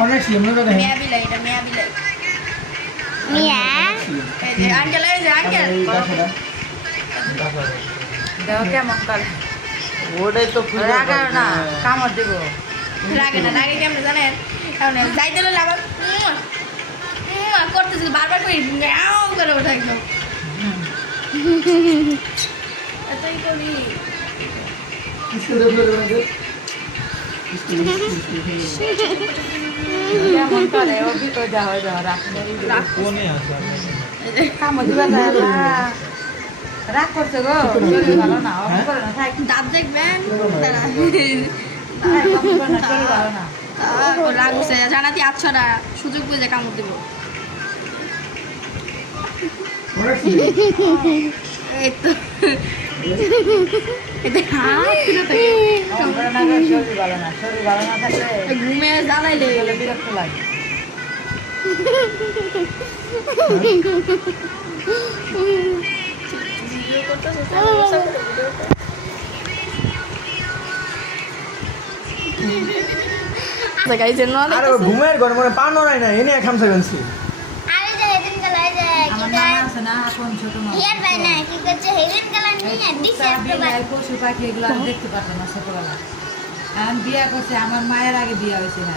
অনেক সিমনে তো দেখেন মিয়া বিলাই এটা মিয়া বিলাই মিয়া এই যে আঙ্কেল এই যে আঙ্কেল দেখো কেমন করে ওটাই তো রাগাও না কামড় দেব রাগে না রাগে কেমন জানেন এখন যাইতে হলে আবার করতেছি বারবার করে ম্যাও করে ওঠা একদম এটাই করি কেমন করে ও ভিতর যাওয়া যাওয়া রাগ কোনে আছে কামড় দিবা যায় না রাগ করছে গো শরীর ভালো না অফ করে না থাক দাঁত দেখবেন তারা অফ করে না শরীর ভালো না রাগ উঠছে জানাতি আচ্ছাটা সুযোগ বুঝে কামড় দিব এই তো এটা শরীর ভালো না শরীর ভালো না থাকলে ঘুমে জ্বালাইলে গেলে বিরক্ত লাগে আরে ঘুমের ঘর মনে পানো নাই না এনে খামসা গনছি আরে যে হেদিন গলায় যে আমার মা আছে না কোন ছোট মা হিয়ার ভাই না কি করছে হেদিন গলা নিয়ে দিছে একবার পশু পাখি এগুলো আমি দেখতে পারতাম না ছোটবেলা এখন বিয়ে করছে আমার মায়ের আগে বিয়ে হয়েছে না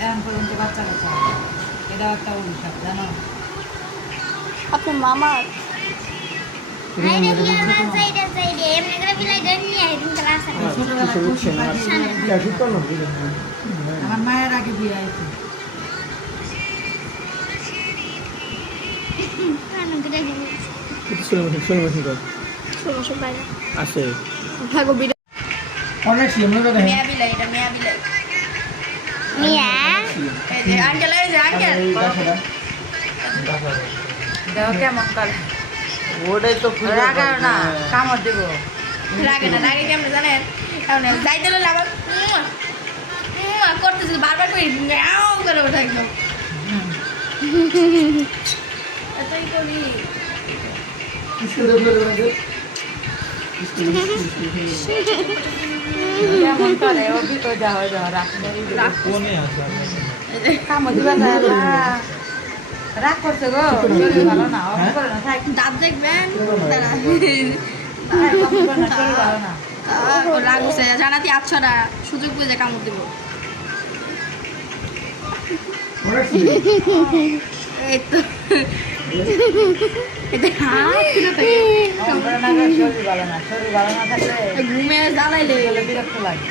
এখন পর্যন্ত বাচ্চা কাচ্চা হয়। এটাও একটা অভিশাপ জানো আপনার মামা আরে হিয়ার ভাই সাইডে সাইডে এমনি করে বিলাই গন নিয়ে হেদিন গলা আসে ছোটবেলা পশু পাখি আমার মায়ের আগে বিয়ে হয়েছে কান করে আছে থাকো বিড়া অনেক সিমনে তো দেখেন মিয়া বিলাই এটা মিয়া বিলাই মিয়া এই যে আঙ্কেল এই যে আঙ্কেল দেখো কেমন করে ওটাই তো রাগাও না কামড় দেব রাগে না রাগে কেমন জানেন এখন যাইতে হলে আবার করতেছি বারবার করে ম্যাও করে ওঠা একদম এটাই করি কেমন করে ও ভিতর যাওয়া যাওয়া রাগ কোনে আছে কামড় দিবা যায় না রাগ করছে গো শরীর ভালো না অফ করে না থাক দাঁত দেখবেন তারা অফ করে না শরীর ভালো না রাগ উঠছে জানাতি আচ্ছাটা সুযোগ বুঝে কামড় দিব এই তো এটা অফ করে না শরীর ভালো না শরীর ভালো না থাকলে ঘুমে জ্বালাইলে গেলে বিরক্ত লাগে